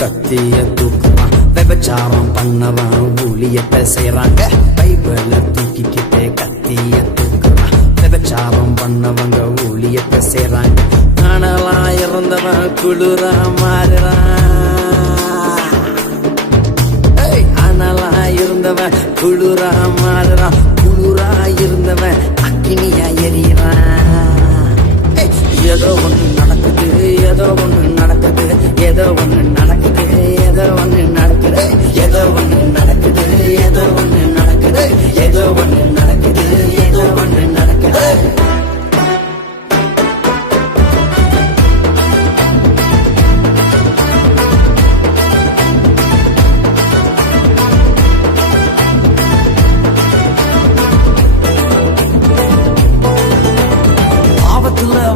கத்திய தூக்குறான். விபச்சாரம் பண்ணவன் ஊழியத்தை செய்யறாங்க. பைபிள தூக்கிக்கிட்டே கத்திய தூக்குறான். விபச்சாரம் பண்ணவங்க ஊழியத்தை செய்யறாங்க. அனலா இருந்தவன் குளிரா மாறுறான். அனலா இருந்தவன் குளிரா மாறுறான். குளிரா இருந்தவன் அக்கினியா எறிகிறான். ஏதோ ஒண்ணு நடக்குது, ஏதோ ஒண்ணு நடக்குது, ஏதோ ஒண்ணு நடக்குது, ஏதோ ஒண்ணு நடக்குது, ஏதோ ஒண்ணு நடக்குது, ஏதோ ஒண்ணு நடக்குது, ஏதோ ஒண்ணு நடக்குது, ஏதோ ஒண்ணு நடக்குது.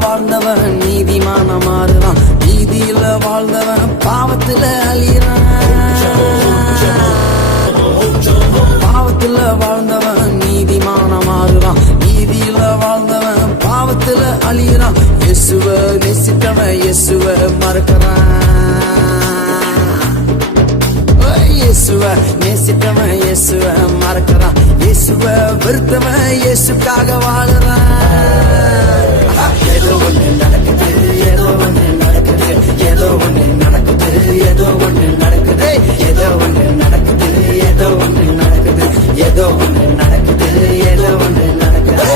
வாழ்ந்தவன் நீதிமான மாறுறான். நீதியில வாழ்ந்தவன் பாவத்துல அழிறான். பாவத்துல வாழ்ந்தவன் நீதிமான மாறுறான். நீதியில வாழ்ந்தவன் பாவத்துல அழிறான். இயேசுவ நேசித்தவன் இயேசுவ மறக்கிறான். இயேசுவ நேசித்தவன் இயேசுவ மறக்கிறான். இயேசுவ வெறுத்தவன் இயேசுக்காக வாழுறான். ஏதோ ஒண்ணு நடக்குது, ஏதோ ஒண்ணு நடக்குது, ஏதோ ஒண்ணு நடக்குது, ஏதோ ஒண்ணு நடக்குது, ஏதோ ஒண்ணு நடக்குது, ஏதோ ஒண்ணு நடக்குது, ஏதோ ஒண்ணு நடக்குது, ஏதோ ஒண்ணு நடக்குது.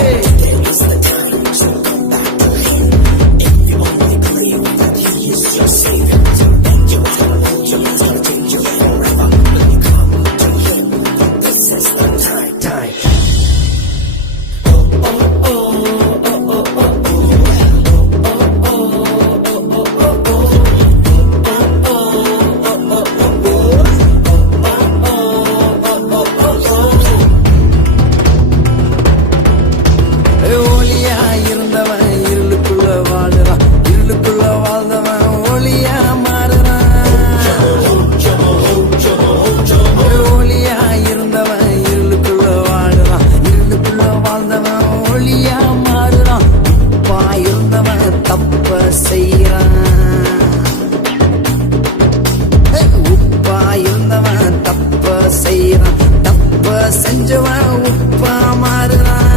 செஞ்சவன் உப்பா மாறுறான்.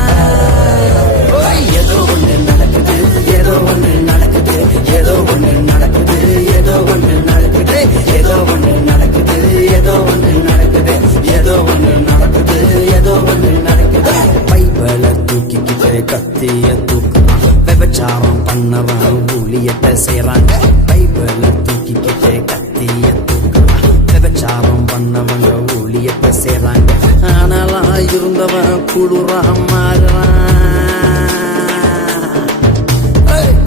ஏதோ ஒண்ணு நடக்குது, ஏதோ ஒண்ணு நடக்குது, ஏதோ ஒண்ணு நடக்குது, ஏதோ ஒண்ணு நடக்குது, ஏதோ ஒண்ணு நடக்குது, ஏதோ ஒண்ணு நடக்குது, ஏதோ ஒண்ணு நடக்குது, ஏதோ ஒண்ணு நடக்குது. பைபிள தூக்கிக்கிட்டு கத்திய தூக்குறான். விபச்சாரம் பண்ணவன் ஊழியத்தை செய்யறாங்க. பைபிள தூக்கிக்கிட்டு கத்திய தூக்குறான். விபச்சாரம் பண்ணவங்க ஊழியத்தை செய்யறாங்க. அனலா இருந்தவன் குளிரா மாறுறான்.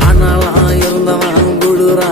அனலா இருந்தவன் குளிரா